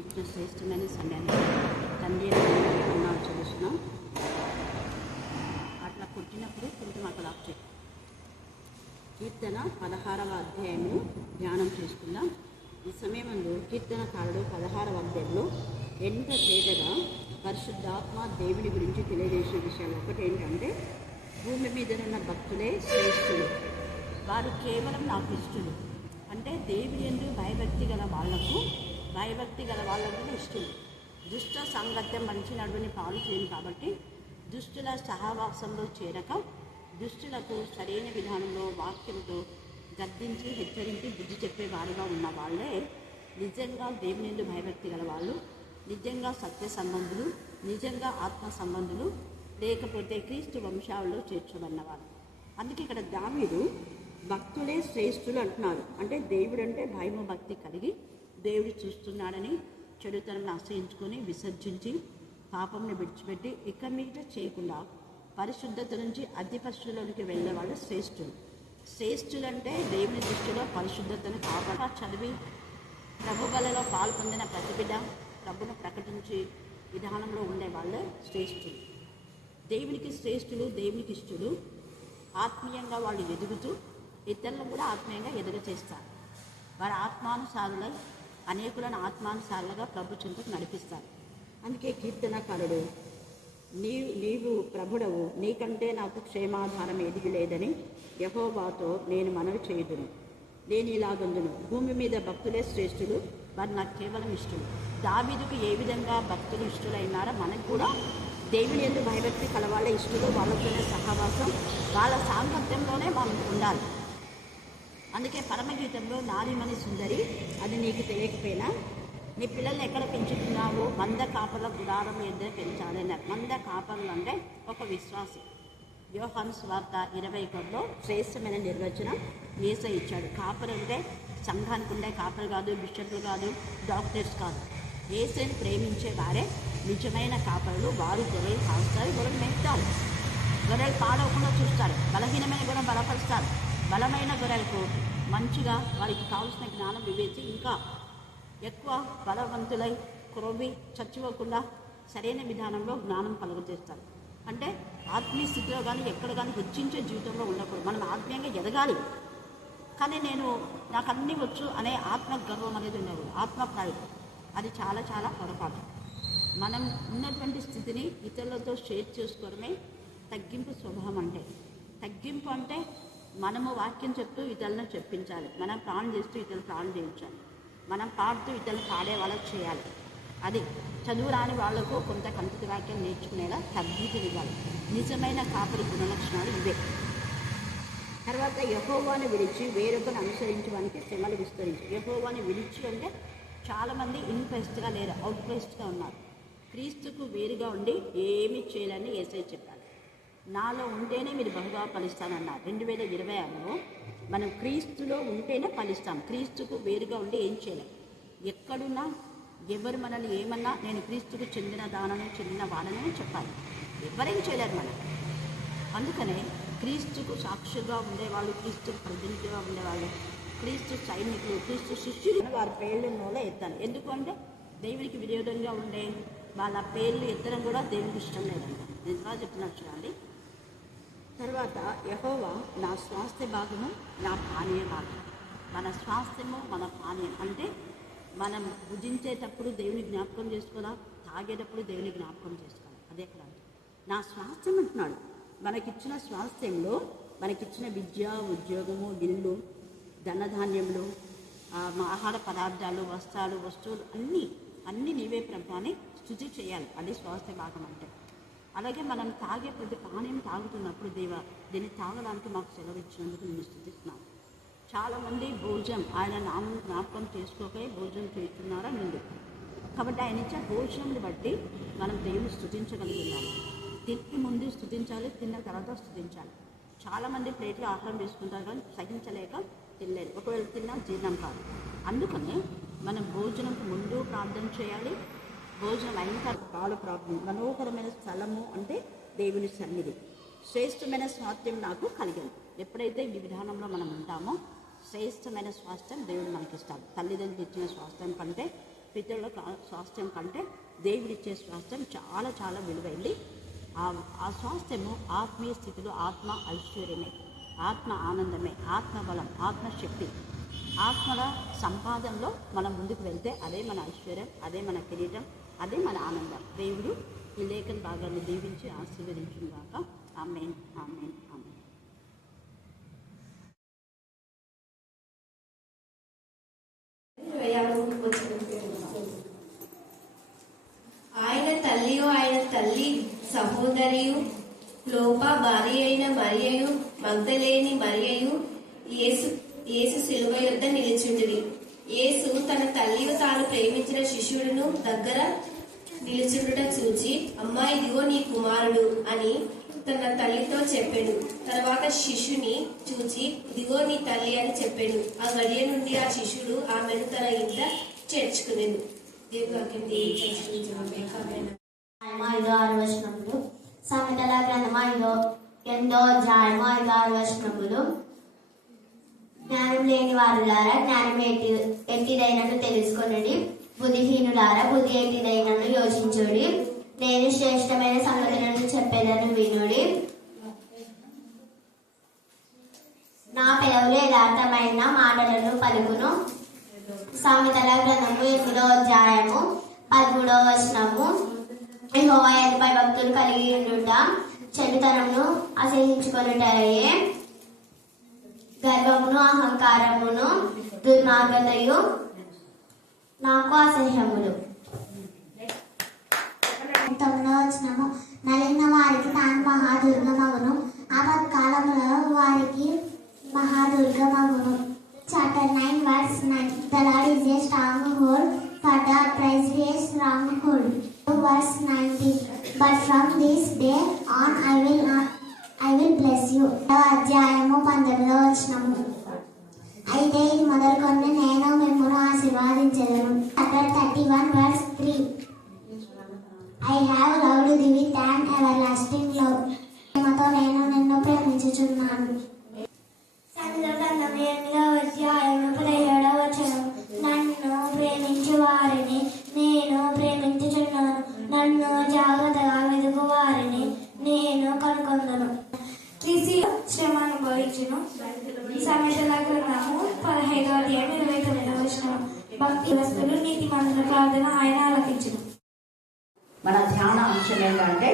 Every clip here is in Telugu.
ఇచ్చిన శ్రేష్టమైన సమయాన్ని తండ్రి అన్నాడు చూస్తున్నాం. అట్లా కొట్టినప్పుడు కొంచెం అక్కడ ఆప్చే కీర్తన 16వ అధ్యాయంలో ధ్యానం చేసుకుందాం. ఈ సమయంలో కీర్తనకారుడు 16వ అధ్యాయంలో ఎంత తేజగా పరిశుద్ధాత్మ దేవుని గురించి తెలియజేసే విషయాలు ఒకటి ఏంటంటే, భూమి మీద ఉన్న భక్తులే శ్రేష్ఠులు, వారు కేవలం నాకు ఇష్టలు. అంటే దేవుని యందు భయభక్తి గల వాళ్లకు ఇష్టలు. దుష్ట సాంగత్యం మంచి నడువుని పాలు చేయను కాబట్టి దుష్టుల సహవాసంలో చేరక దుష్టులకు సరైన విధానంలో వాక్యంతో గద్దించి హెచ్చరించి బుద్ధి చెప్పే వారుగా ఉన్న వాళ్ళే నిజంగా దేవుని యందు భయభక్తి గల వాళ్ళు, నిజంగా సత్య సంబంధులు, నిజంగా ఆత్మ సంబంధులు, లేకపోతే క్రీస్తు వంశావళిలో చేర్చబడినవారు. అందుకే ఇక్కడ దావీదు భక్తులే శ్రేష్ఠులు అంటున్నారు. అంటే దేవుడు అంటే భయము భక్తి కలిగి దేవుడు చూస్తున్నాడని చెడుతనం ఆశ్రయించుకొని విసర్జించి పాపంని విడిచిపెట్టి ఇక మీద చేయకుండా పరిశుద్ధత నుంచి అతి పరిశుద్ధులోనికి వెళ్ళే వాళ్ళు శ్రేష్ఠులు అంటే దేవుని దృష్టిలో పరిశుద్ధతను కాపాడ చదివి ప్రభు బలలో పాలు పొందిన ప్రతి బిడ్డ ప్రభును ప్రకటించి విధానంలో ఉండే వాళ్ళే శ్రేష్ఠులు. దేవునికి శ్రేష్ఠులు, దేవునికి ఇష్టలు. ఆత్మీయంగా వాళ్ళు ఎదుగుతూ ఇతరులను కూడా ఆత్మీయంగా ఎదుగు చేస్తారు. వారి ఆత్మానుసారులై అనేకులను ఆత్మానుసారులుగా ప్రభు చెంతకు నడిపిస్తారు. అందుకే కీర్తనకారుడు నీవు ప్రభుడవు, నీకంటే నాకు క్షేమాధారం ఏది లేదని యెహోవాతో నేను మనవి చేయుదును. నేను ఇలాగొందును, భూమి మీద భక్తులే శ్రేష్ఠులు, వారు నాకు కేవలం ఇష్టలు. దావీదుకు ఏ విధంగా భక్తులు ఇష్టలైనారో మనకు కూడా దేవుని యందు భయభక్తి కలవాళ్ళ ఇష్టలు, వాళ్ళతోనే సహవాసం, వాళ్ళ సాంగత్యంలోనే మనం ఉండాలి. అందుకే పరమగీతంలో నారిమణి సుందరి అది నీకు తెలియకపోయినా నీ పిల్లల్ని ఎక్కడ పెంచుతున్నావు, మంద కాపర్ల గుడారం ఎద్దరు పెంచాలి అన్నారు. మంద కాపర్లు అంటే ఒక విశ్వాసి. యోహాను సువార్త 21లో శ్రేష్టమైన నిర్వచనం యేసయ్య ఇచ్చాడు. కాపరు అంటే సంఘానికి ఉండే కాపరు కాదు, బిషప్లు కాదు, డాక్టర్స్ కాదు. యేసయ్యని ప్రేమించే వారే నిజమైన కాపరులు. వారు గొర్రెలు కాస్తారు, గొర్రెలు మెత్తారు, గొర్రెలు పాడవకుండా చూస్తారు, బలహీనమైన గొర్రెలు బలపరుస్తారు. బలమైన గొర్రెలకు మంచిగా వారికి కావాల్సిన జ్ఞానం ఇవ్వేసి ఇంకా ఎక్కువ బలవంతులై క్రోవి చచ్చిపోకుండా సరైన విధానంలో జ్ఞానం కలుగజేస్తారు. అంటే ఆత్మీయ స్థితిలో కానీ ఎక్కడ కానీ హెచ్చించే జీవితంలో ఉండకూడదు. మనం ఆత్మీయంగా ఎదగాలి, కానీ నాకు అన్నీ వచ్చు అనే ఆత్మ గర్వం అనేది ఉండదు. ఆత్మ ప్రైడ్ అది చాలా చాలా పొరపాటు. మనం ఉన్నటువంటి స్థితిని ఇతరులతో షేర్ చేసుకోవడమే తగ్గింపు స్వభావం. తగ్గింపు అంటే మనము వాక్యం చెప్తూ ఇతరులను చెప్పించాలి, మనం ప్రాణం చేస్తూ ఇతరులు ప్రాణం చేయించాలి, మనం పాడుతూ ఇతరులు పాడే వాళ్ళకు చేయాలి. అది చదువు రాని వాళ్లకు కొంత కంటి వాక్యం నేర్చుకునేలా తగ్గింపు ఇవ్వాలి. నిజమైన కాపరి గుణలక్షణాలు ఇవే. తర్వాత యెహోవాను విడిచి వేరొకరు అనుసరించడానికి శ్రమలు విస్తరించి. యెహోవాను విడిచి అంటే చాలామంది ఇన్ప్రెస్డ్గా లేరు, అవుట్ప్రెస్డ్గా ఉన్నారు. క్రీస్తుకు వేరుగా ఉండి ఏమీ చేయాలని యేసయ్య చెప్పాడు. నాలో ఉంటేనే మీరు బహుగా ఫలిస్తానన్నారు. 2026లో మనం క్రీస్తులో ఉంటేనే ఫలిస్తాం. క్రీస్తుకు వేరుగా ఉండి ఏం చేయలేం. ఎక్కడున్నా ఎవరు మనల్ని ఏమన్నా నేను క్రీస్తుకు చెందిన దానను చెందిన వాడని చెప్పాలి. ఎవరేం చేయలేరు మనం. అందుకనే క్రీస్తుకు సాక్షులుగా ఉండేవాళ్ళు, క్రీస్తుకు ప్రతినిధిగా ఉండేవాళ్ళు, క్రీస్తు సైనికులు, క్రీస్తు శిష్యులు వారి పేర్లను ఎత్తాను. ఎందుకంటే దేవునికి విరోధంగా ఉండే వాళ్ళ పేర్లు ఎత్తడం కూడా దేవునికి ఇష్టం లేదంట. నిజంగా చెప్తున్నారు చూడండి. తర్వాత యెహోవా నా స్వాస్థ్య భాగము, నా పానీయ భాగం. మన స్వాస్థ్యము, మన పానీయం అంటే మనం భుజించేటప్పుడు దేవుని జ్ఞాపకం చేసుకోవాలి, తాగేటప్పుడు దేవుని జ్ఞాపకం చేసుకోవాలి. అదే కదా నా స్వాస్థ్యం అంటున్నాడు. మనకిచ్చిన స్వాస్థ్యంలో మనకిచ్చిన విద్య, ఉద్యోగము, ఇల్లు, ధనధాన్యములు, ఆహార పదార్థాలు, వస్తువులు అన్నీ నీవే ప్రభు అని స్తుతి చేయాలి. అది స్వాస్థ్య భాగం అంటే. అలాగే మనం తాగే ప్రతి పానీయం తాగుతున్నప్పుడు దేవా దీన్ని తాగడానికి మాకు సెలవు ఇచ్చినందుకు నేను స్తుతిస్తున్నాను. చాలామంది భోజనం ఆయన నామం జ్ఞాపకం చేసుకోకే భోజనం చేస్తున్నారా నిండు. కాబట్టి ఆయన ఇచ్చే భోజనాన్ని బట్టి మనం దేవుని స్తుతించగలుగుతున్నాము. తిని ముందు స్తుతించాలి, తిన్న తర్వాత స్తుతించాలి. చాలామంది ప్లేట్లో ఆహారం తీసుకుంటారు కానీ సహించలేక తినలేరు. ఒకవేళ తిన్నా జీర్ణం కాదు. అందుకనే మనం భోజనంకు ముందు ప్రార్థన చేయాలి, భోజనం అయిన తర్వాత ప్రార్థన. మనోహరమైన స్థలము అంటే దేవుని సన్నిధి. శ్రేష్టమైన స్వాస్థ్యం నాకు కలిగింది. ఎప్పుడైతే ఈ విధానంలో మనం ఉంటామో శ్రేష్టమైన స్వాస్థ్యం దేవుడు మనకి ఇస్తాడు. తల్లిదండ్రులు ఇచ్చిన స్వాస్థ్యం కంటే పితరుల స్వాస్థ్యం కంటే దేవుడిచ్చే స్వాస్థ్యం చాలా చాలా విలువైంది. ఆ స్వాస్థ్యము ఆత్మీయ స్థితిలో ఆత్మ ఐశ్వర్యమే, ఆత్మ ఆనందమే, ఆత్మ బలం, ఆత్మశక్తి, ఆత్మల సంపాదనలో మనం ముందుకు వెళ్తే అదే మన ఐశ్వర్యం, అదే మన కిరీటం, అదే మన ఆనందం. దేవుడు ఈ లేఖన భాగాన్ని దీవించి ఆశీర్వదించుగాక. ఆమేన్, ఆమేన్, ఆమేన్. ఆయన తల్లియు ఆయన తల్లి సహోదరియు లోప భార్య అయిన మరియయు మగ్ధలేని మరియయు యేసు శిలువ యొద్ద నిలిచుండిరి. యేసు తన తల్లియు తాను ప్రేమించిన శిష్యుడును దగ్గర నిలుచుండుట చూచి, అమ్మా ఇదిగో నీ కుమారుడు అని తన తల్లితో చెప్పాడు. తర్వాత శిష్యుని చూచి, ఇదిగో నీ తల్లి అని చెప్పాడు. ఆ గడియ నుండి ఆ శిష్యుడు ఆమెను తన ఇంట చేర్చుకునేది. సామెతల గ్రంథము 8వ అధ్యాయము 5-6 వచనములు. జ్ఞానం లేని వారులారా జ్ఞానం ఎట్టిదైనట్టు తెలుసుకొనుడి, బుద్ధిహీనులారా బుద్ధి ఎట్టిదైనట్టు యోచించుడి. నేను శ్రేష్టమైన సంగతులను చెప్పేదని వినుడి. నా పెదవులు యథార్థమైన మాటలను పలుకును. సామెతల గ్రంథము 8వ అధ్యాయము 13వ వచనము. యెహోవా యందుపై భక్తులు కలిగి ఉండుట చెడుతనమును అసహించుకొనుటయే, గర్వమును అహంకారమును దుర్మార్గతయు నాకు అసహ్యములు. 9వ వచనము. నలిగిన వారికి తాను మహాదుర్గమగును, ఆపత్కాలములో వారికి మహాదుర్గమగును. Chapter 9 verse 9. The Lord is a stronghold for the oppressed, stronghold. Verse 19. But from this day on I will bless you. అధ్యాయము 19వ వచనము. అయితే ఇది మొదలుకొని నేను మిమ్మును ఆశీర్వదించెదను. Chapter 31 verse 3. I have loved thee with an everlasting love. ప్రేమతో నేను నిన్ను ప్రేమించుచున్నాను. నన్ను ప్రేమించు వారిని నేను ప్రేమించుచున్నాను, నన్ను జాగ్రత్తగా వెతుకు వారిని నేను కనుకొందును. శ్రమ అనుభవించును. సామెతల గ్రంథము 15వ అధ్యాయం 29వ వచనం. భక్తి వస్తువులు నీతి మంతుల ప్రార్థన ఆయన ఆలకించును. మన ధ్యాన అంశం ఏంటంటే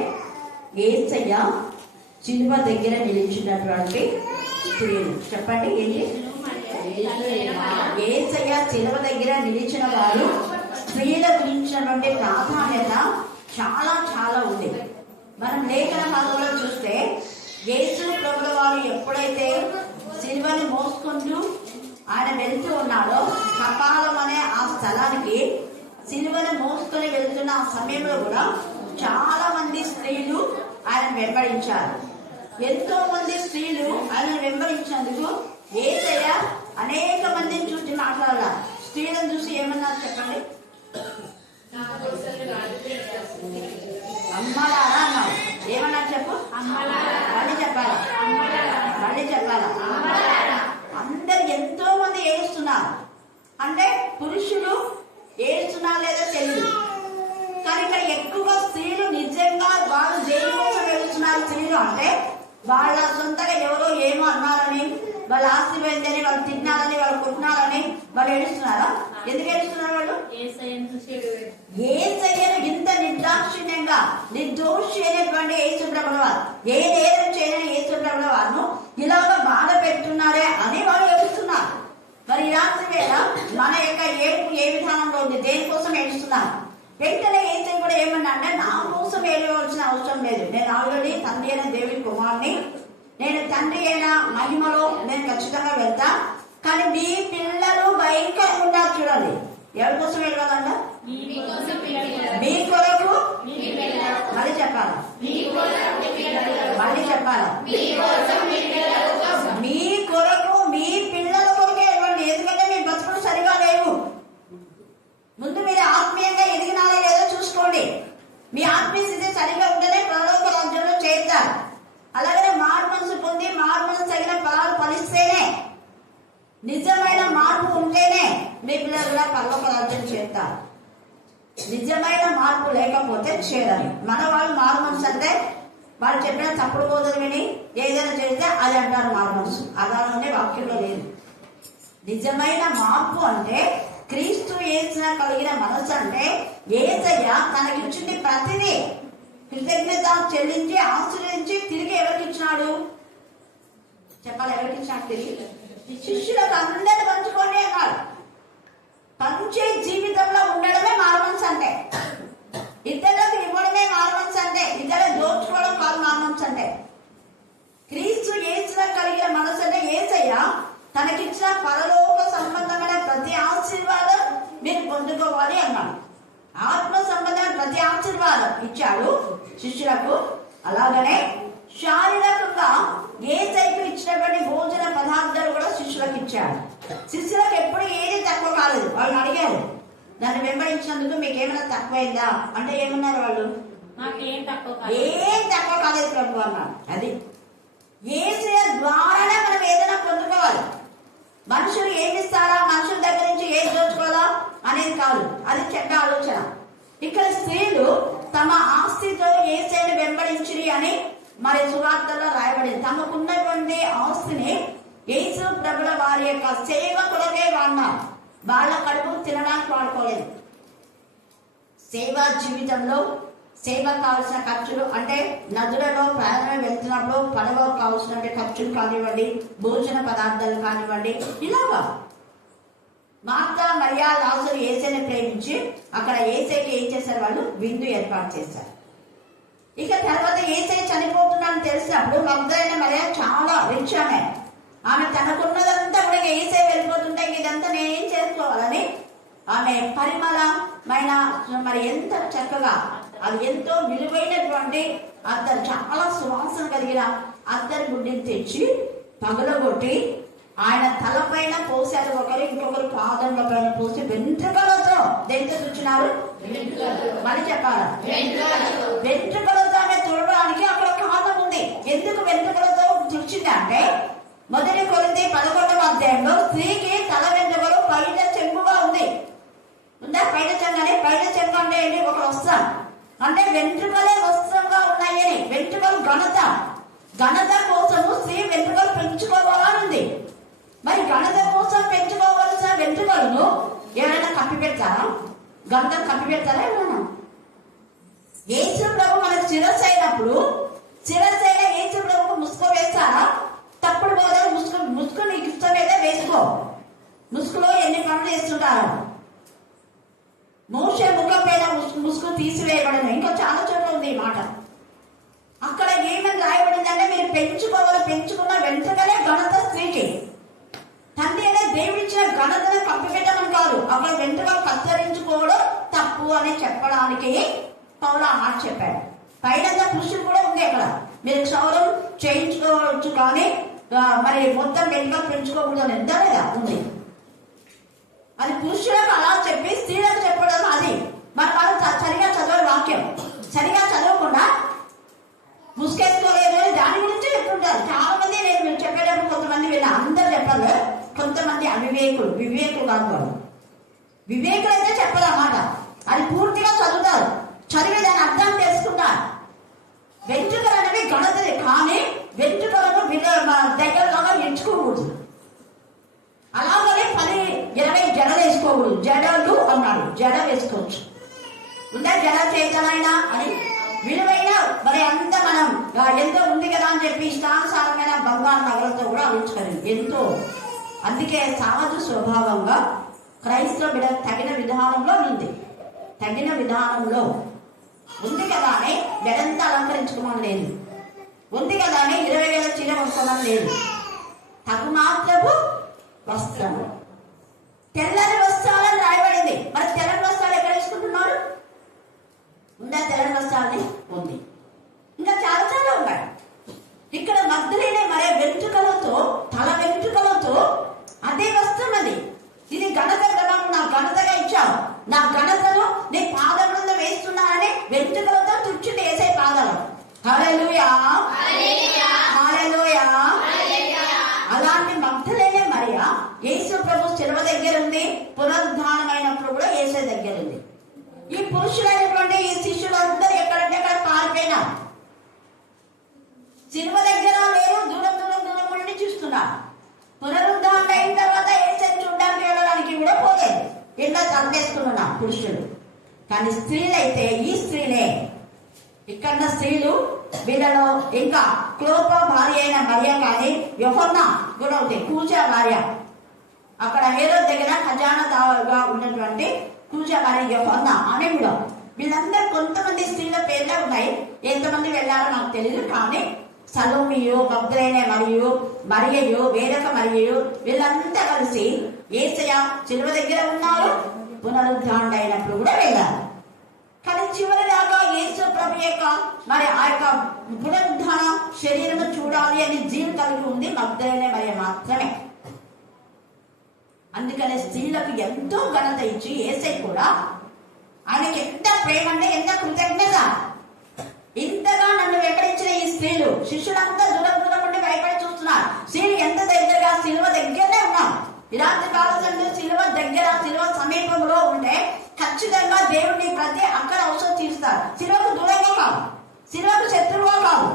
యేసయ్య శిలువ దగ్గర నిలిచినటువంటి స్త్రీలు. చెప్పండి ఏంటి? యేసయ్య శిలువ దగ్గర నిలిచిన వారు స్త్రీల గురించినటువంటి ప్రాధాన్యత చాలా చాలా ఉంది. మనం లేఖన భాగంలో చూస్తే యేసు ప్రభుల వారు ఎప్పుడైతే శిలువను మోసుకుంటూ ఆయన వెళ్తూ ఉన్నాడో, కపాలం అనే ఆ స్థలానికి శిలువను మోసుకొని వెళ్తున్న ఆ సమయంలో కూడా చాలా మంది స్త్రీలు ఆయన వెంబడించారు. ఎంతో మంది స్త్రీలు ఆయన వెంబడించేందుకు యేసయ్య అనేక మందిని చూసి మాట్లాడాల. స్త్రీలను చూసి ఏమన్నారు చెప్పండి? అమ్మలారా అన్నావు. ఏమన్నారు చెప్పు? మళ్ళీ చెప్పాలా? మళ్ళీ చెప్పాలా? అందరు ఎంతో మంది ఏడుస్తున్నారు. అంటే పురుషులు ఏడుస్తున్నారు లేదో తెలియదు, కానీ ఇక్కడ ఎక్కువగా స్త్రీలు నిజంగా వాళ్ళు దేని కోసం ఏడుస్తున్నారు. స్త్రీలు అంటే వాళ్ళ సొంతగా ఎవరో ఏమో అన్నారని, వాళ్ళు ఆస్తి పోయిందని, వాళ్ళు తిన్నారని, వాళ్ళు కొట్టినారని వాళ్ళు ఏడుస్తున్నారా? ఎందుకు ఏడుస్తున్నారు వాళ్ళు? యేసయ్యను ఇంత నిర్దాక్షిణ్యంగా నిర్దోషి అయినటువంటి యేసు ప్రభుల వారు, ఏ నేరం చేయని యేసు ప్రభుల వారు ఇలాగ బాధ పెడుతున్నారే అని వాళ్ళు ఏడుస్తున్నారు. మరి ఇలాంటి వేళ మన యొక్క ఏడుపు ఏ విధానంలో ఉంది? దేనికోసం ఏడుస్తున్నారు? వెంటనే యేసు కూడా ఏమన్నా అంటే, నా కోసం ఏడవలసిన అవసరం లేదు, నేను ఆల్రెడీ తండ్రి అయిన దేవుడి కుమారుని, నేను తండ్రి అయిన మహిమలో నేను ఖచ్చితంగా వెళ్తా. కానీ మీ పిల్లలు భయంకరంగా ఉన్నారు. చూడండి, ఎవరి కోసం ఏడవాలంట? మీ కొరకు. మళ్ళీ చెప్పాలా? మళ్ళీ చెప్పాలా? మీ కొరకు, మీ పిల్లల కొరకే ఏడవండి. ఎందుకంటే మీ బతుకులు సరిగా లేవు. ముందు మీరు ఆత్మీయంగా ఎదిగినారో లేదో చూసుకోండి. మీ ఆత్మీయ స్థితి సరిగా ఉంటేనే పరలోక రాజ్యంలో చేరుతారు. అలాగనే మారు మనసు పొంది మారు మనసు తగిన ఫలాలు ఫలిస్తేనే, నిజమైన మార్పు ఉంటేనే మీ పిల్లలు కూడా పరలోక రాజ్యం చేరుతారు. నిజమైన మార్పు లేకపోతే చేరాలి. మన వాళ్ళు మారు మనసు అంటే వాళ్ళు చెప్పిన తప్పుడు బోధన విని ఏదైనా చేస్తే అది అంటారు మారు మనసు. అలానే వాక్యంలో లేదు. నిజమైన మార్పు అంటే క్రీస్తు యేసున కలిగిన మనసు అంటే యేసయ్య తనకిచ్చింది ప్రతిదీ కృతజ్ఞత చెల్లించి ఆశీర్వదించి తిరిగి ఎవరికి ఇచ్చినాడు చెప్పాలి. ఎవరికి ఇచ్చినాడు? తిరిగి శిష్యులకు అందరూ పంచుకోండి అన్నాడు. పంచే జీవితంలో ఉండడమే మారుమనసు అంటే. ఇతరులకు ఇవ్వడమే మారుమనసు అంటే. ఇతరులు దోచుకోవడం కాదు మారుమనసు అంటే. క్రీస్తు యేసున కలిగిన మనసు అంటే యేసయ్య తనకిచ్చిన పరలోక సంబంధమైన ప్రతి ఆశీర్వాదం మీరు పొందుకోవాలి అన్నాడు. ఆత్మ సంబంధమైన ప్రతి ఆశీర్వాదం ఇచ్చాడు శిష్యులకు. అలాగనే శారీరకంగా యేసయ్యకు ఇచ్చినటువంటి భోజన పదార్థాలు కూడా శిష్యులకు ఇచ్చాడు. శిష్యులకు ఎప్పుడు ఏది తక్కువ కాలేదు. వాళ్ళు అడిగారు, నన్ను వెంబడించినందుకు మీకు ఏమైనా తక్కువైందా అంటే ఏమన్నారు వాళ్ళు? ఏం తక్కువ కాలేదు ప్రభు అన్నారు. అది యేసయ్య ద్వారానే మనం ఏదైనా పొందుకోవాలి. మనుషులు ఏమి ఇస్తారా, మనుషుల దగ్గర నుంచి ఏది దోచుకోవాలా అనేది కాదు. అది చెడ్డ ఆలోచన. ఇక్కడ స్త్రీలు తమ ఆస్తితో యేసయ్యను వెంబడించిరి అని మరి సువార్తలో రాయబడింది. తమకున్నటువంటి ఆస్తిని యేసు ప్రభుల వారి యొక్క సేవ కొరకే వాడినారు. వాళ్ళ కడుపు తినడానికి వాడుకోలేదు. సేవా జీవితంలో సేవకు కావాల్సిన ఖర్చులు అంటే నదులలో ప్రయాణం వెళ్తున్నప్పుడు పడవకు కావాల్సిన ఖర్చులు కానివ్వండి, భోజన పదార్థాలు కానివ్వండి, ఇలాగా మార్తా మరియా లాజరు యేసయ్యని ప్రేమించి అక్కడ యేసయ్యకి ఏం చేశారు? వాళ్ళు విందు ఏర్పాటు చేశారు. ఇక తర్వాత యేసయ్య చనిపోతున్నాడని తెలిసినప్పుడు మగ్దలేనే మరియా చాలా రిచ్ ఆమె తనకున్నదంతా కూడా యేసయ్య వెళ్ళిపోతుంటే ఇదంతా నేనేం చేసుకోవాలని ఆమె పరిమళమైన మరి ఎంత చక్కగా అది ఎంతో విలువైనటువంటి అద్దరు, చాలా సువాసన కలిగిన అద్దరు గుడ్డిని తెచ్చి పగలగొట్టి ఆయన తలపైన పోసారు ఒకరు, ఇంకొకరు పాదంలో పైన పోసి వెంట్రుకలతో దేంతో తుచ్చినారు? మళ్ళీ చెప్పాలా? వెంట్రుకలతో ఆమె తుడవడానికి అక్కడ కారణం ఉంది. ఎందుకు వెంట్రుకలతో తుడిచింది అంటే మొదటి కొరింథీ 11వ అధ్యాయంలో స్త్రీకి తల వెంట్రుకలు పైన చెంగుగా ఉంది. ఉందా? పైన చెంగనే. పైన చెంగు అంటే ఏంటి? ఒక వస్త్రం అంటే వెంట్రుకలే వస్త్రంగా ఉన్నాయని. వెంట్రుకలు ఘనత కోసము స్త్రీ వెంట్రుకలు పెంచుకోవాలని ఉంది. మరి ఘనత కోసం పెంచుకోవాల్సిన వెంట్రుకలను ఎవరైనా కప్పి పెడతారా? గంధం కప్పి పెడతారా? ఎవరైనా? యేసు ప్రభు మనకు శిరస్సు అయినప్పుడు శిరస్సైన యేసు ప్రభుకు ముసుగు వేస్తారా? తప్పుడు బోధన ముసుగు నీకు ఇష్టమైతే వేసుకో. ముసుగులో ఎన్ని పనులు చేస్తుంటారు. మోషే ముఖం పైన ముసుగు తీసివేయబడిన ఇంకా చాలా చోట్ల ఉంది ఈ మాట. అక్కడ ఏమని రాయబడిందంటే మీరు పెంచుకున్న వెంట్రుకలే ఘనత స్త్రీకి. తండ్రి అనే దేవుడిచ్చిన ఘనతను కప్పిపెట్టడం కాదు, అక్కడ వెంట్రుకలు కత్తిరించుకోవడం తప్పు అని చెప్పడానికి పౌలు ఆ మాట చెప్పాడు. పైన పురుషులు కూడా ఉంది అక్కడ. మీరు క్షౌరం చేయించుకోవచ్చు కానీ మరి మొత్తం వెంట్రుకలు పెంచుకోకూడదు ఎంత లేదా ఉంది. అది పురుషులకు అలా చెప్పి స్త్రీలకు చెప్పడం అది. మరి వాళ్ళు సరిగా చదవని వాక్యం సరిగా చదవకుండా ముసుకేసుకోలేదు దాని గురించి చెప్తుంటారు చాలా మంది. నేను మీరు చెప్పేటప్పుడు కొంతమంది విన్నా, అందరు చెప్పాలి. కొంతమంది వివేకులు కాదు వాళ్ళు. వివేకులు అయితే చెప్పదన్నమాట. అది పూర్తిగా చదువుతారు, చదివి దాని అర్థం తెలుసుకుంటారు. వెంట్రుకలు అనేవి ఘనతది కానీ వెంట్రుకలను దగ్గరగా ఎంచుకోకూడదు. అలాగనే 10-20 జడలు వేసుకోకూడదు. జడలు అన్నాడు, జడ వేసుకోవచ్చు. ఉందా జడ చేతనైనా అని విలువైన మరి అంత మనం ఎంతో ఉంది కదా అని చెప్పి ఇష్టానుసారమైన బంగారు నగలతో కూడా అవించుకోలేదు ఎంతో. అందుకే సహజ స్వభావంగా క్రైస్తవ బిడ్డ తగిన విధానంలో ఉంది. తగిన విధానంలో ఉంది కదా అని బెడంతా అలంకరించుకోమని లేదు. ఉంది కదా అని 20,000 చీర కొనుక్కోమని లేదు. తగు మాత్రము వస్త్రము, తెల్లని వస్త్రాలని రాయబడింది. మరి తెల్లని వస్త్రాలు ఎక్కడ తీసుకుంటున్నారు? ఉందా తెల్లని వస్త్రాలని? ఉంది. ఇంకా చాలా చాలా ఉన్నాయి. ఇక్కడ మగ్దలేనే మరి వెంట్రుకలతో తల వెంట్రుకలతో అదే వస్త్రం అది. ఇది ఘనత కదా, నా ఘనతగా ఇచ్చావు, నా ఘనతను నీ పాదములందు వేస్తున్నానని వెంట్రుకలతో తుడిచింది యేసయ్య పాదాలు. హల్లెలూయా, హల్లెలూయా. అలాంటి మగ్దలేనే మరియా యేసు ప్రభు శిలువ దగ్గర ఉంది, పునరుద్ధానమైనప్పుడు కూడా యేసయ్య దగ్గర ఉంది. ఈ పురుష పునరుద్ధరణ అయిన తర్వాత యేసుని చూడడానికి వెళ్ళడానికి కూడా పోలేదు, ఇలా తలదేసుకున్నా పురుషులు. కానీ స్త్రీలైతే ఈ స్త్రీలే, ఇక్కడ స్త్రీలు వీళ్ళలో ఇంకా క్లోప భార్య అయిన మరియ కానీ యోహన్నా కూడా ఉంది, కూజా భార్య. అక్కడ హేరోదు దగ్గర ఖజానాదారుగా ఉన్నటువంటి కూజా భార్య యోహన్నా ఆమె కూడా. వీళ్ళందరూ కొంతమంది స్త్రీల పేర్లే ఉన్నాయి, ఎంతమంది వెళ్ళారో నాకు తెలియదు. కానీ సలోమియు, మగ్దలేనే మరియయు, వేరొక మరియయు వీళ్ళంతా కలిసి యేసయ్య శిలువ దగ్గర ఉన్నారు, పునరుద్ధరణ అయినప్పుడు కూడా వెళ్ళారు. కానీ చివరిదాకా యేసు ప్రభు యొక్క మరి ఆ యొక్క పునరుద్ధరణ శరీరం చూడాలి అని జీవి కలిగి ఉంది మగ్దలేనే మరియ మాత్రమే. అందుకనే స్త్రీలకు ఎంతో ఘనత ఇచ్చి యేసయ్య కూడా ఆయనకి ఎంత ప్రేమ అంటే ఎంత కృతజ్ఞత. ఇంతగా నన్ను వెంబడించిన ఈ స్త్రీలు, శిష్యులంతా దూరం దూరం ఉండి భయపడి చూస్తున్నారు. స్త్రీలు ఎంత దగ్గరగా శిలువ దగ్గరనే ఉన్నాం. ఇలాంటి కాలంలో శిలువ దగ్గర, శిలువ సమీపంలో ఉంటే ఖచ్చితంగా దేవుడిని ప్రతి అక్కడ అవసరం తీరుస్తారు. శిలువకు దూరంగా కాదు, శిలువకు శత్రువుగా కాదు.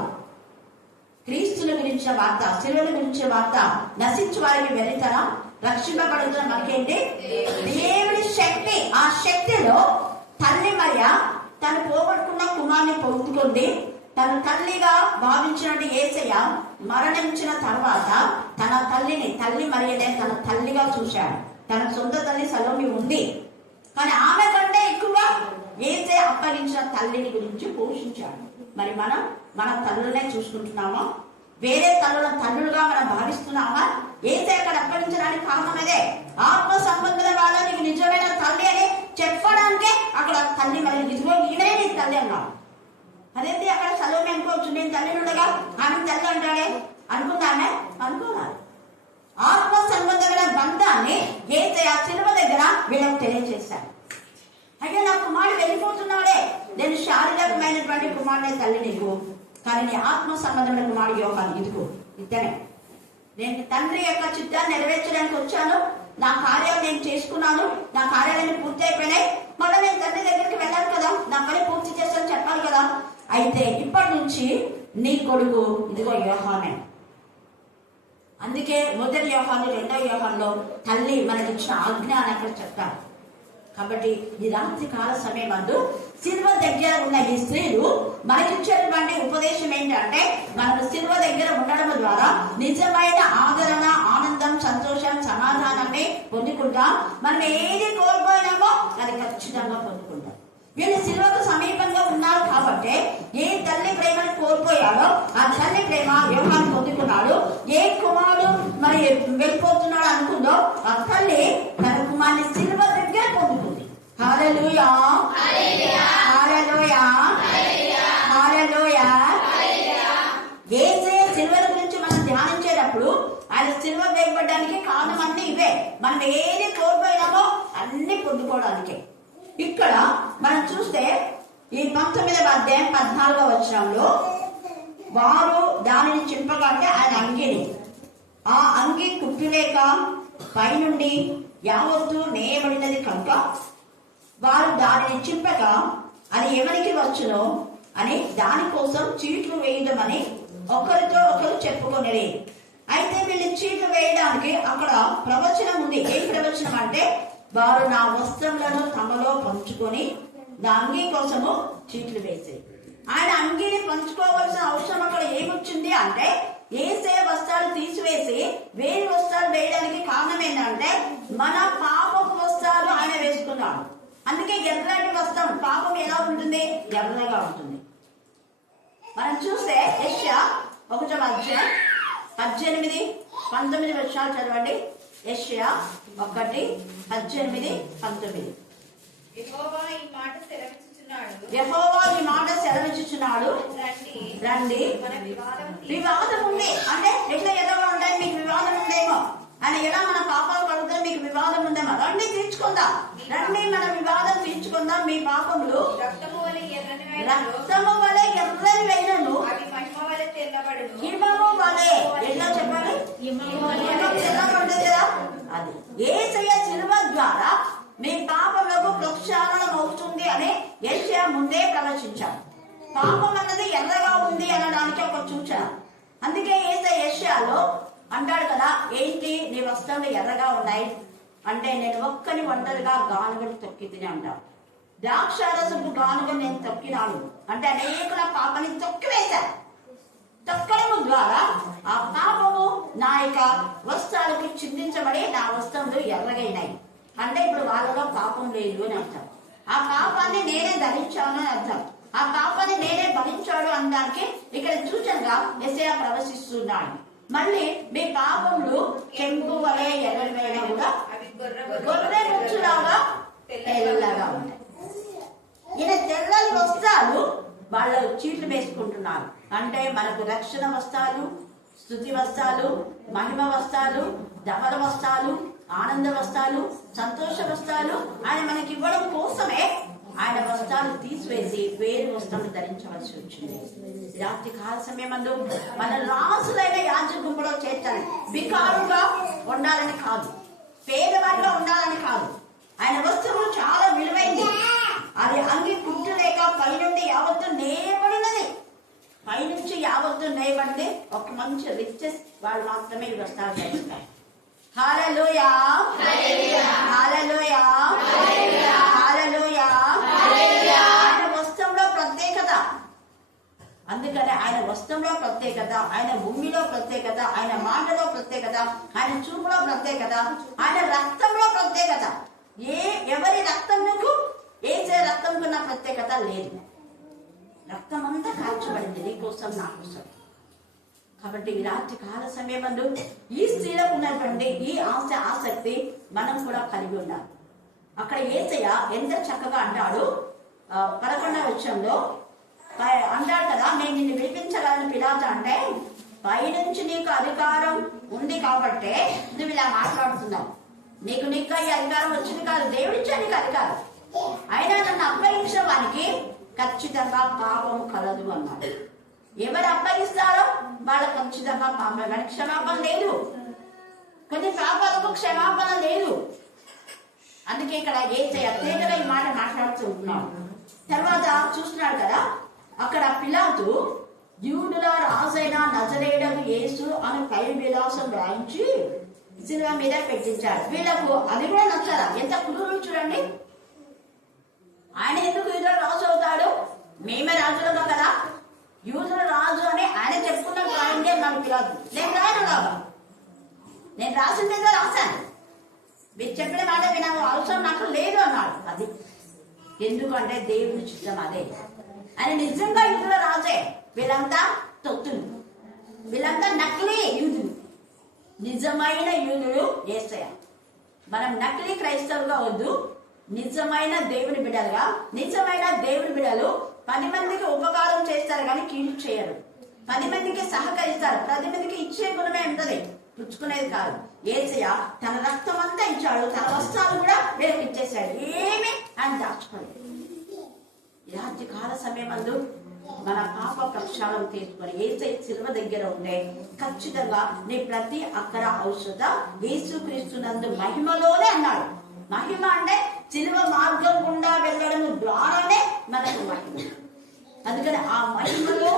క్రీస్తుల గురించిన వార్త, శిలువల గురించిన వార్త నశించు వారికి వెళ్తారా, రక్షింపబడుతున్న మనకేంటి దేవుడి శక్తి. ఆ శక్తిలో తల్లి మరియ తను పోగొట్టుకున్న కుమార్ని పొందుకుంది. తను తల్లిగా భావించినట్టు యేసయ్య మరణించిన తర్వాత తన తల్లిని, తల్లి మరియనే తన తల్లిగా చూశాడు. తన సొంత తల్లి సలోమి ఉంది, కానీ ఆమె కంటే ఎక్కువ యేసయ్య అప్పగించిన తల్లిని గురించి పోషించాడు. మరి మనం మన తల్లులనే చూసుకుంటున్నామా? వేరే తల్లులుగా మనం భావిస్తున్నామా? యేసయ్య అక్కడ అప్పగించడానికి కారణం అదే. ఆత్మ సంబంధుల వాళ్ళ నీకు నిజమైన తల్లి అని చెప్పడానికే అక్కడ తల్లి మరి ఇదిగో ఈయనే నీ తల్లి అన్నాడు. అదేంటి అక్కడ సలోమి అనుకోవచ్చు, నేను తల్లిని ఉండగా ఆమె తల్లి అంటాడే అనుకుందామే? అనుకోవాలి. ఆత్మ సంబంధమైన బంధాన్ని యేసయ్య శిలువ దగ్గర వీళ్ళకు తెలియజేశాడు. అయితే నా కుమారుడు వెళ్ళిపోతున్నాడే, నేను శారీరకమైనటువంటి కుమారుడే తల్లి నీకు, కానీ నీ ఆత్మ సంబంధమైన కుమారుడు యోహాను ఇదిగో ఇద్దరే. నేను తండ్రి యొక్క చిత్తాన్ని నెరవేర్చడానికి వచ్చాను, నా కార్యాలు నేను చేసుకున్నాను, నా కార్యాలన్నీ పూర్తి అయిపోయినాయి, మళ్ళీ నేను తండ్రి దగ్గరికి వెళ్ళాను కదా, నా పని పూర్తి చేస్తాను చెప్పాలి కదా. అయితే ఇప్పటి నుంచి నీ కొడుకు ఇదిగో యోహానే. అందుకే మొదటి యోహాను, రెండవ యోహానులో తల్లి మనకి ఇచ్చిన ఆజ్ఞ అని అక్కడ చెప్తారు. కాబట్టి ఈ రాత్రి కాల సమయం అందు శిలువ దగ్గర ఉన్న ఈ స్త్రీలు మనకిచ్చేటువంటి ఉపదేశం ఏంటంటే, మనం శిలువ దగ్గర ఉండడం ద్వారా నిజమైన ఆదరణ, ఆనందం, సంతోషం, సమాధానాన్ని పొందుకుంటాం. మనం ఏది కోల్పోయినామో అది ఖచ్చితంగా పొందుకుంటాం. వీళ్ళు శిలువకు సమీపంగా ఉన్నారు కాబట్టి ఏ తల్లి ప్రేమను కోల్పోయాడో ఆ తల్లి ప్రేమ యోహాను పొందుకున్నాడు. ఏ కుమారుడు మరి వెళ్ళిపోతున్నాడు అనుకుందో ఆ తల్లి తన కుమారుని శిలువ దగ్గర పొందుకుంది. హల్లెలూయా, హల్లెలూయా, హల్లెలూయా. యేసయ్య శిలువ గురించి మనం ధ్యానించేటప్పుడు ఆయన శిలువ వేయబడడానికి కారణం అన్ని ఇవే. మనం ఏది కోల్పోయినామో అన్ని పొందుకోవడానికే. ఇక్కడ మనం చూస్తే ఈ 19వ అధ్యాయం 14వ వచనంలో వారు దానిని చింపకంటే ఆయన అంగిని, ఆ అంగి కుట్టులేక పైనుండి యావత్తు నేయబడినది కనుక వారు దానిని చింపక అది ఎవరికి వచ్చునో అని దానికోసం చీట్లు వేయడమని ఒకరితో ఒకరు చెప్పుకొనిరి. అయితే వీళ్ళు చీట్లు వేయడానికి అక్కడ ప్రవచనం ఉంది. ఏం ప్రవచనం అంటే, వారు నా వస్త్రములను తమలో పంచుకొని నా అంగీ కోసము చీట్లు వేసేది. ఆయన అంగీని పంచుకోవాల్సిన అవసరం అక్కడ ఏమొచ్చింది అంటే, యేసయ్య వస్త్రాలు తీసివేసి వేరే వస్త్రాలు వేయడానికి కారణం ఏంటంటే, మన పాపపు వస్త్రాలు ఆయన వేసుకున్నాడు. అందుకే ఎర్రటి వస్త్రం, పాపం ఎలా ఉంటుంది? ఎర్రగా ఉంటుంది. మనం చూస్తే యెషయా 1వ అధ్యాయం 18, 19 వచనాలు చదవండి. యెషయా 1, 18, 19. యెహోవా ఈ మాట సెలవిచ్చుచున్నాడు, రండి. వివాదం ఉంది అంటే ఎట్లా ఎదగా ఉంటాయి? మీకు వివాదం ఉందేమో అని, ఎలా మన పాపాలు పడుతుంది, మీకు వివాదం ఉందేమో, రండి తీర్చుకుందాం, రండి మన వివాదం తీర్చుకుందాం. మీ పాపములు రక్తము వలె ఎర్రని వేయను, హిమము వలె ఎట్లా చెప్పాలి? తెల్లబడ్డది కదా. అది యేసయ్య శిలువ ద్వారా మీ పాపములకు ప్రక్షాళనం అవుతుంది అని యెషయా ముందే ప్రవచించాడు. పాపం అన్నది ఎర్రగా ఉంది అనడానికి ఒక సూచన. అందుకే యేసయ్య యెషయాలో అంటాడు కదా, ఏంటి నీ వస్త్రములు ఎర్రగా ఉన్నాయి అంటే, నేను ఒక్కని ఒంటరిగా గానుగలు తొక్కి తిని అంటాడు. ద్రాక్షారసపు గానుగలు నేను తొక్కినాను అంటే అనేకుల పాపని తొక్కివేశాను. తొక్కడము ద్వారా ఆ పాపము నా యొక్క వస్త్రాలకు చిందించబడి నా వస్త్రములు ఎర్రగైనాయి అంటే ఇప్పుడు వాళ్ళలో పాపం లేదు అని అర్థం. ఆ పాపాన్ని నేనే ధరించాను అని అర్థం. ఆ పాపాన్ని నేనే భరించాడు అనడానికి ఇక్కడ సూచనగా యెషయా ప్రవశిస్తున్నాడు. మళ్ళీ మీ పాపములు కెంపు వలె ఎర్రమైనా కూడా గొర్రె ముచ్చులాగా తెల్లగా ఉంటాయి. ఈయన తెల్లని వస్త్రాలు వాళ్ళు చీట్లు వేసుకుంటున్నారు అంటే మనకు రక్షణ వస్త్రాలు, స్తుతి వస్త్రాలు, మహిమ వస్త్రాలు, ధవల వస్త్రాలు, ఆనంద వస్త్రాలు, సంతోష వస్త్రాలు ఆయన మనకి ఇవ్వడం కోసమే ఆయన వస్త్రాలు తీసివేసి వేరే వస్త్రాలు ధరించవలసి వచ్చింది. రాత్రి కాల సమయమందు మన రాజులైన యాజక గుంపులో చేర్చాలి. బికారుగా ఉండాలని కాదు, పేదవాడిగా ఉండాలని కాదు. ఆయన వస్త్రములు చాలా విలువైంది. అది అంగి కుట్టలేక పైనుండి యావత్తు నేయబడినది. పైనుంచి యావత్తు నేయబడితే ఒక మంచి రిచెస్ వాళ్ళు మాత్రమే ఈ వస్త్రాలు ధరిస్తారు. హల్లెలూయా, హల్లెలూయా, హల్లెలూయా. ఆయన వస్త్రంలో ప్రత్యేకత. అందుకని ఆయన వస్త్రంలో ప్రత్యేకత, ఆయన భూమిలో ప్రత్యేకత, ఆయన మాటలో ప్రత్యేకత, ఆయన చూపులో ప్రత్యేకత, ఆయన రక్తంలో ప్రత్యేకత. ఎవరి రక్తంకు ఏసే రక్తంకున్న ప్రత్యేకత లేదు. రక్తం అంతా కాల్చబడింది నీకోసం నా కోసం. కాబట్టి ఈ రాత్రి కాల సమయమందు ఈ స్త్రీలకు ఉన్నటువంటి ఈ ఆసక్తి మనం కూడా కలిగి ఉండాలి. అక్కడ యేసయ్య ఎంత చక్కగా అంటాడు, 11వ వచనంలో అంటాడు కదా, నేను నిన్ను విడిపించగలను పిలాతు అంటే, పైనుంచి నీకు అధికారం ఉంది కాబట్టే నువ్వు ఇలా మాట్లాడుతున్నావు. నీకు ఈ అధికారం వచ్చింది కాదు, దేవుడిచ్చా నీకు అధికారం. అయినా నన్ను అప్పగించిన వానికి ఖచ్చితంగా పాపం కలదు అన్నాడు. ఎవరు అప్పగిస్తారో వాళ్ళకు ఖచ్చితంగా పాపం, కానీ క్షమాపణ లేదు. కొన్ని పాపాలకు క్షమాపణ లేదు. అందుకే ఇక్కడ యేసయ్య తేటగా ఈ మాట మాట్లాడుతూ ఉంటున్నాడు. తర్వాత చూస్తున్నాడు కదా, అక్కడ పిలాతు యూదుల రాజైన నజరేయుడగు యేసు అని పై విలాసం రాయించి శిలువ మీద పెట్టించాడు. వీళ్ళకు అది కూడా నచ్చరా? ఎంత క్రూరులు చూడండి. ఆయన ఎందుకు యూదుల రాజు అవుతాడు? మేమే రాజులుగా కదా, యూదుల రాజు అని ఆయన చెప్పుకున్నట్టు రాయండి అన్నాడు పిలాతు. నేను రాయను లాగా, నేను రాసిందేదో రాశాను, మీరు చెప్పిన మాట వినా అవసరం నాకు లేదు అన్నాడు. అది ఎందుకంటే దేవుని చిత్తం అదే. ఆయన నిజంగా యూదుల రాజే. వీళ్ళంతా తొత్తులు, వీళ్ళంతా నకిలీ యూదులు. నిజమైన యూదుడు యేసయ్య. మనం నకిలీ క్రైస్తవులుగా వద్దు, నిజమైన దేవుని బిడ్డలుగా. నిజమైన దేవుని బిడ్డలు 10 మందికి ఉపకారం చేస్తారు కానీ కీడు చేయరు. 10 మందికి సహకరిస్తారు. 10 మందికి ఇచ్చే గుణమే ఉంటది, పుచ్చుకునేది కాదు. యేసయ్య తన రక్తం అంతా ఇచ్చాడు, తన వస్త్రాలు కూడా వీళ్ళకి ఇచ్చేసాడు. ఏమి ఆయన దాచుకోలేదు. ఇలాంటి కాల సమయమందు మన పాప ప్రక్షాళన తీసుకొని యేసయ్య శిలువ దగ్గర ఉంటే ఖచ్చితంగా నీ ప్రతి అక్కర ఔషధ యేసుక్రీస్తునందు మహిమలోనే అన్నాడు. మహిమ అంటే శిలువ మార్గం గుండా వెళ్ళడం ద్వారానే మనకు మహిమ. అందుకని ఆ మహిమలో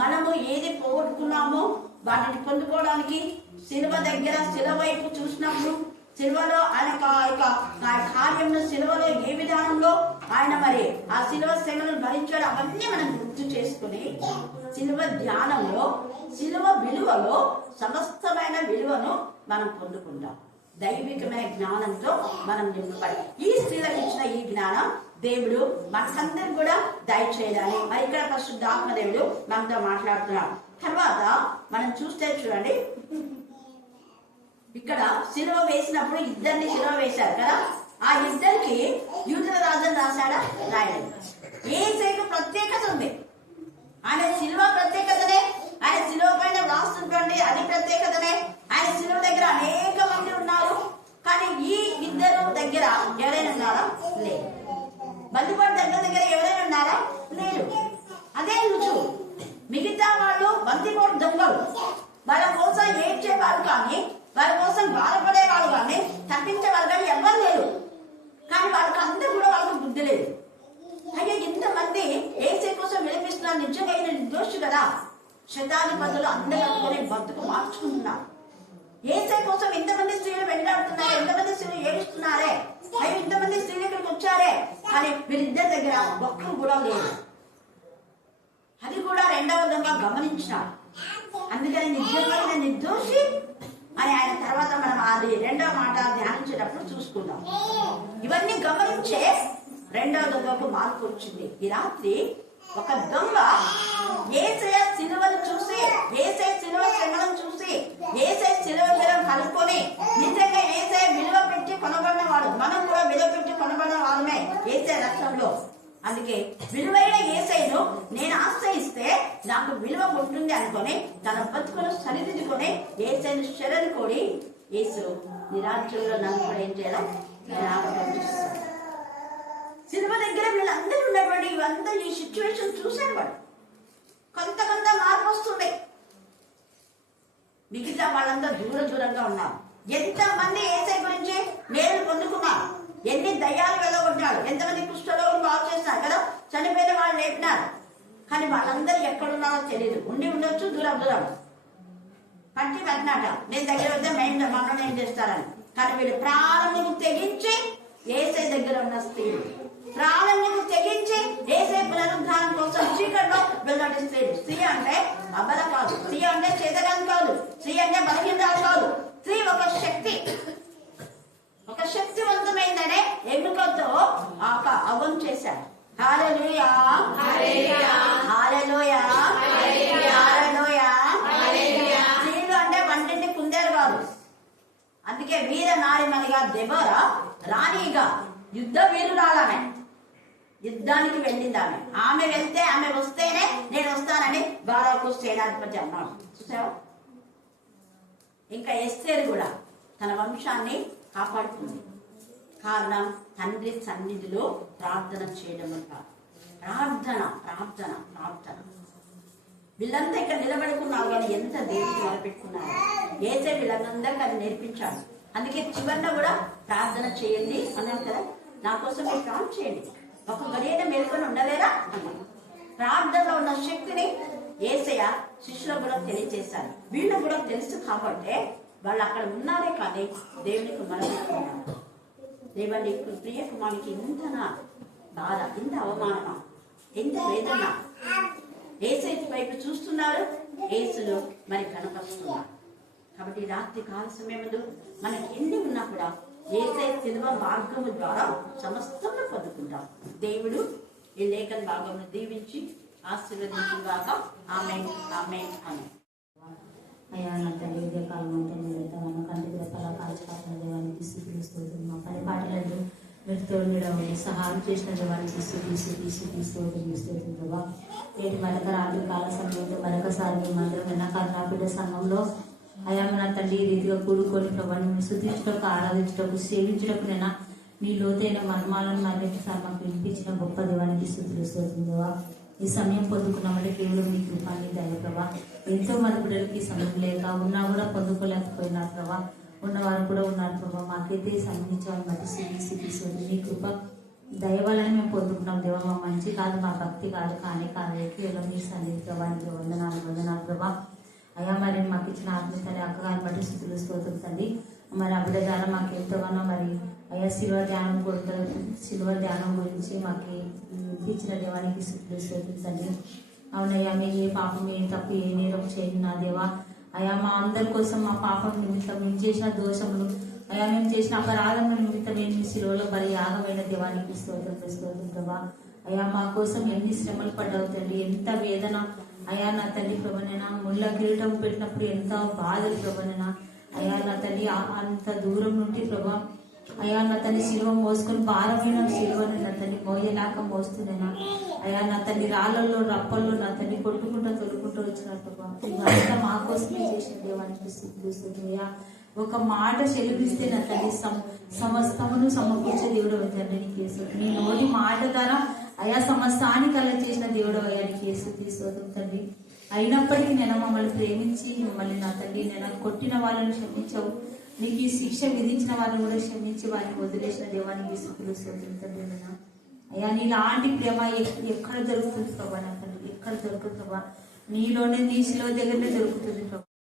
మనము ఏది పోగొట్టుకున్నామో వాటిని పొందుకోవడానికి శిలువ దగ్గర శిలువ వైపు చూసినప్పుడు, శిలువలో ఆయన కార్యంలో శిలువలో ఏ విధానంలో ఆయన మరి ఆ శిలువ శ్రమలను భరించాడు అవన్నీ మనం గుర్తు చేసుకుని శిలువ ధ్యానంలో శిలువ విలువలో సమస్తమైన విలువను మనం పొందుకుంటాం. దైవికమైన జ్ఞానంతో మనం నింపబడి ఈ స్త్రీలకు ఇచ్చిన ఈ జ్ఞానం దేవుడు మనకందరికి కూడా దయచేయాలి. మరి ఇక్కడ పరిశుద్ధాత్మ దేవుడు మనతో మాట్లాడుతున్నాడు. తర్వాత మనం చూస్తే చూడండి, ఇక్కడ శిలువ వేసినప్పుడు ఇద్దరిని శిలువ వేశారు కదా, ఆ ఇద్దరికి యూదుల రాజుని రాశాడా? రాయలేదు. యేసయ్యకు ప్రత్యేకత ఉంది. ఆయన శిలువ ప్రత్యేకతనే, ఆయన శిలువ పైన రాస్తుంటండి అది ప్రత్యేకతనే. ఆయన శిలువ దగ్గర అనేక మంది ఉన్నారు, కానీ ఈ ఇద్దరు దగ్గర ఎవరైనా ఉన్నారా? లేదు. బందిపోటు దగ్గర ఎవరైనా ఉన్నారా? లేదు. అదే రుజువు. మిగతా వాళ్ళు బందిపోటు దొంగలు, వాళ్ళ కోసం ఏడ్చేవాళ్ళు కానీ, వాళ్ళ కోసం బాధపడేవాళ్ళు కానీ, తప్పించేవాళ్ళు కానీ ఎవరు లేరు. కానీ వాళ్ళకి అందరూ కూడా వాళ్ళకి బుద్ధి లేదు. అయ్యో ఇంతమంది యేసయ్య కోసం వినిపిస్తున్నారు, నిజంగా నిర్దోషి కదా. శతాధిపతులు అందరూ అనుకుని బతుకు మార్చుకుంటున్నారు. ఏసై కోసం ఇంతమంది స్త్రీలు వెంటాడుతున్నారు, ఎంతమంది స్త్రీలు ఏడుస్తున్నారే, అవి ఇంతమంది స్త్రీలు ఇక్కడికి వచ్చారే, కానీ వీరిద్దరి దగ్గర ఒక్కరు కూడా లేదు. అది కూడా రెండవ విధంగా గమనించాడు. అందుకని నిజమైన నిర్దోషి అని ఆయన తర్వాత మనం అది రెండవ మాట ధ్యానించేటప్పుడు చూసుకుందాం. ఇవన్నీ గమనించే రెండవ దొంగకు మార్పు వచ్చింది. ఈ రాత్రి ఒక దొంగ యేసయ్య సిలువను చూసి, యేసయ్య సిలువ శ్రమలను చూసి, యేసయ్య సిలువ కలుపుకొని నిజంగా యేసయ్య విలువ పెట్టి కొనబడిన వాడు, మనం కూడా విలువ పెట్టి కొనబడిన వాళ్ళమే యేసయ్య రక్తంలో. అందుకే విలువైన యేసయ్యను నేను ఆశ్రయిస్తే నాకు విలువ ఉంటుంది అనుకొని తన బతుకును సరిదిద్దుకొని యేసయ్యను శరణు కోడి యేసు ఈ రాజ్యంలో నన్ను కూడా ఏం చేయాలి, సినిమా దగ్గర వీళ్ళందరూ ఉన్నటువంటి ఇవంతా ఈ సిచ్యువేషన్ చూశాడు వాడు. కొంత మార్పు వస్తుండే. మిగతా వాళ్ళంతా దూరంగా ఉన్నారు. ఎంతమంది యేసయ్య గురించి మేలు పొందుకున్నారు, ఎన్ని దయ్యాలు వెళ్ళగొట్టినాడు, ఎంతమంది కుష్ఠరోగులు బాగు చేసినారు కదా, చనిపోయిన వాళ్ళు లేపినారు. కానీ వాళ్ళందరూ ఎక్కడున్నారో తెలియదు. ఉండొచ్చు దూరం పట్టి పెట్టినాట, నేను దగ్గర వద్ద మమ్మల్ని ఏం చేస్తారని. కానీ వీళ్ళు ప్రాణమును తెగించి యేసయ్య దగ్గర ఉన్న స్త్రీలు, ప్రాణమును తెగించి యేసయ్య పునరుద్ధానం కోసం చీకట్లో వెళ్ళటి స్త్రీలు. స్త్రీ అంటే అబల కాదు, స్త్రీ అంటే చేతగాని కాదు, స్త్రీ అంటే బలహీనరాలు కాదు. స్త్రీ ఒక శక్తి, ఒక శక్తివంతమైందనే ఎన్నుకతో అవం చేశారు. హల్లెలూయా, హల్లెలూయా, హల్లెలూయా. స్త్రీలు అంటే వంటింటి కుందేలు కాదు. అందుకే వీర నారిమణిగా దెబోరా రాణిగా యుద్ధ వీరురాలమే, యుద్ధానికి వెళ్ళింది ఆమె. ఆమె వెళ్తే, ఆమె వస్తేనే నేను వస్తానని బారాకు సేనాధిపతి అన్నాడు. చూసావా? ఇంకా ఎస్తేరు కూడా తన వంశాన్ని కాపాడుతుంది. కారణం తండ్రి సన్నిధిలో ప్రార్థన చేయడం అంటారు. ప్రార్థన. వీళ్ళంతా ఇక్కడ నిలబడుకున్నారు, కానీ ఎంత దేవుడికి మొదలుపెట్టుకున్నారు. యేసయ్య వీళ్ళందరికీ అది నేర్పించాడు. అందుకే చివరిన కూడా ప్రార్థన చేయండి అన్నాడు కదా, నా కోసం మీరు ప్రార్థన చేయండి, ఒక గడియన మేల్కొని ఉండలేరా అన్నాడు. ప్రార్థనలో ఉన్న శక్తిని యేసయ్య శిష్యులకు కూడా తెలియజేశారు. వీళ్ళు కూడా తెలుసు కాబట్టి వాళ్ళు అక్కడ ఉన్నారే, కానీ దేవునికి మొదలుపెట్టుకున్నారు. దేవండి, ఇప్పుడు ప్రియ కుమారునికి ఇంత బాధ, ఇంత అవమానమా, ఎంత వేదన. యేసయ్య వైపు చూస్తున్నారు, యేసులో మరి కనపరుస్తున్నారు. కాబట్టి రాత్రి కాల సమయంలో మనకి ఎన్ని ఉన్నా కూడా యేసయ్య సిలువ మార్గము ద్వారా సమస్తము పొందుకుంటాం. దేవుడు ఈ లేఖన భాగమును దీవించి ఆశీర్వదించుగాక. ఆమేన్, ఆమేన్, ఆమేన్. అయ్యా నా తల్లి ఉదయకాలం అయితే మీరు కంటి రెప్పలా కాల్చిపాటిన దేవానికి స్థితిస్తుంది. మా పని పాటలను మీరు తోడుండి సహాయం చేసిన దేవానికి స్థితిస్తుంది ప్రభా. నేటి మరొక రాత్రి కాల సమయంలో మరొకసారి మేమందరం విన్న కర్ణాపీఠ సంఘంలో అయ్యా నా తండ్రి ఈ రీతిగా కూడుకొని ప్రభా నువ్వు స్థుతించటకు, ఆరాధించటకు, సేవించటకు నైనా నీ లోతైన మర్మాలను మరణించారు మాకు వినిపించిన గొప్ప దేవానికి స్థుతిస్తుందివా. ఈ సమయం పొందుకున్నామంటే కేవలం మీ కృపాన్ని దయ ప్రభా. ఎంతో మంది బిడ్డలకి సమయం లేక ఉన్నా కూడా పొందుకోలేకపోయినారు ప్రభా. ఉన్నవారు కూడా ఉన్నారు ప్రభా. మాకైతే సంబంధించాలని బట్టి స్థితిస్తుంది మీ కృప దయ వలన మేము పొందుకున్నాం దేవా. మా మంచి కాదు, మా భక్తి కాదు, కానీ కేవలం మీ సన్నిధి ప్రభానికి వందనాలు ప్రభా. అయ్యా మరి మాకు ఇచ్చిన ఆత్మీయతని అక్కగాని బట్టి స్థితులు స్తోత్రుతండి. మరి ఆ బిడ్డ ద్వారా మాకు ఎంతగానో మరి అయ్యా శిలువ ధ్యానం గురించి మాకు ఇచ్చిన దేవానికి స్థితులు స్తోత్రుతండి. అవునయ్యా మేము ఏ పాపం, ఏ తప్పు, ఏ నేరం చేయను నా దేవా. అయ్యా మా అందరి కోసం మా పాపం నిమిత్తం, మేము చేసిన దోషములు, అయ్యా మేము చేసిన అపరాధముల నిమిత్తం మీ శిలువలో మరి యాగమైన దేవానికి స్తోత్రం ప్రభా. అయ్యా మా కోసం ఎన్ని శ్రమలు పడ్డావు తండ్రి, ఎంత వేదన అయ్యా నా తండ్రి ప్రభనైనా. ముళ్ళ కిరీటం పెట్టినప్పుడు ఎంత బాధలు ప్రభనైనా. అయ్యా నా తండ్రి అంత దూరం నుండి ప్రభా అయ్యా నా తండ్రి శిలువ మోసుకొని భారమైన శిలువను నా తండ్రి మోయలేక మోస్తున్నాయినా. అయ్యా నా తండ్రి రాళ్ళల్లో రప్పల్లో నా తండ్రి కొట్టుకుంటూ తొలుకుంటూ వచ్చినట్టు ప్రభా. ఇవంతా మా కోసమే చేసిన దేవానికి స్థితిస్తున్నాయా. ఒక మాట చెలిపిస్తే నా తండ్రి సమస్తమును సమకూర్చే దేవుడు తండ్రి నీకు నీ నోటి మాట ద్వారా అయా సమస్తానికి అలా చేసిన దేవుడు అయ్యా నీకు స్తుతి తండ్రి. అయినప్పటికీ నేను మమ్మల్ని ప్రేమించి మమ్మల్ని నా తండ్రి నేను కొట్టిన వాళ్ళని క్షమించవు, నీకు ఈ శిక్ష విధించిన వాళ్ళని కూడా క్షమించి వారిని వదిలేసిన దేవానికి స్తుతులు తండ్రి. నేను అయ్యా నీలాంటి ప్రేమ ఎక్కడ దొరుకుతుంది ప్రభా నా తండ్రి, ఎక్కడ దొరుకుతుంది ప్రభా. నీలోనే నీ శిలువ దగ్గరనే దొరుకుతుంది ప్రభా.